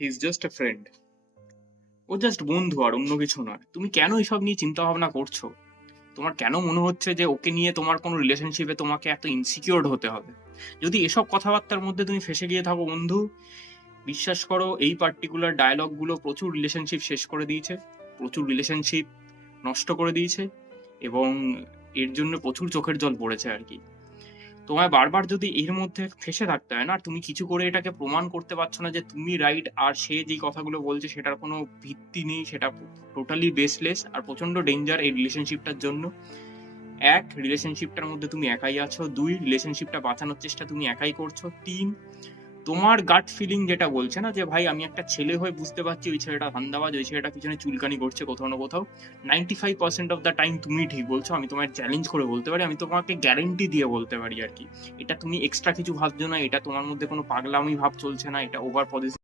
He is just a friend. ও just বন্ধু আর অন্য কিছু নয়। তুমি কেন এসব নিয়ে চিন্তা ভাবনা করছো? তোমার কেন মনে হচ্ছে যে ওকে নিয়ে তোমার কোনো রিলেশনশিপে তোমাকে এত ইনসিকিউরড হতে হবে? যদি এসব কথাবার্তার মধ্যে তুমি ফেসে গিয়ে থাকো বন্ধু, বিশ্বাস করো এই পার্টিকুলার ডায়লগগুলো প্রচুর রিলেশনশিপ শেষ করে দিয়েছে, প্রচুর রিলেশনশিপ নষ্ট করে দিয়েছে, এবং এর জন্য প্রচুর চোখের জল পড়েছে আর কি। তোমায় বারবার যদি এর মধ্যে ফেসে থাকতে হয় না, আর তুমি কিছু করে এটাকে প্রমাণ করতে পারছো না যে তুমি রাইট আর সে যেই কথাগুলো বলছে সেটার কোনো ভিত্তি নেই, সেটা টোটালি বেসলেস আর প্রচন্ড ডেঞ্জার এই রিলেশনশিপটার জন্য। এক, রিলেশনশিপটার মধ্যে তুমি একাই আছো। দুই, রিলেশনশিপটা বাঁচানোর চেষ্টা তুমি একাই করছো। তিন, তোমার গাট ফিলিং যেটা বলছে না যে ভাই আমি একটা ছেলে হয়ে বুঝতে পারছি ওই ছেলেটা ধান্দাবাজ, ওই ছেলেটা পিছনে চুলকানি করছে কোথাও না কোথাও, 95% অফ দ্য টাইম তুমি ঠিক বলছো। আমি তোমায় চ্যালেঞ্জ করে বলতে পারি, আমি তোমাকে গ্যারেন্টি দিয়ে বলতে পারি আর কি। এটা তুমি এক্সট্রা কিছু ভাবছো না, এটা তোমার মধ্যে কোনো পাগলামি ভাব চলছে না, এটা ওভার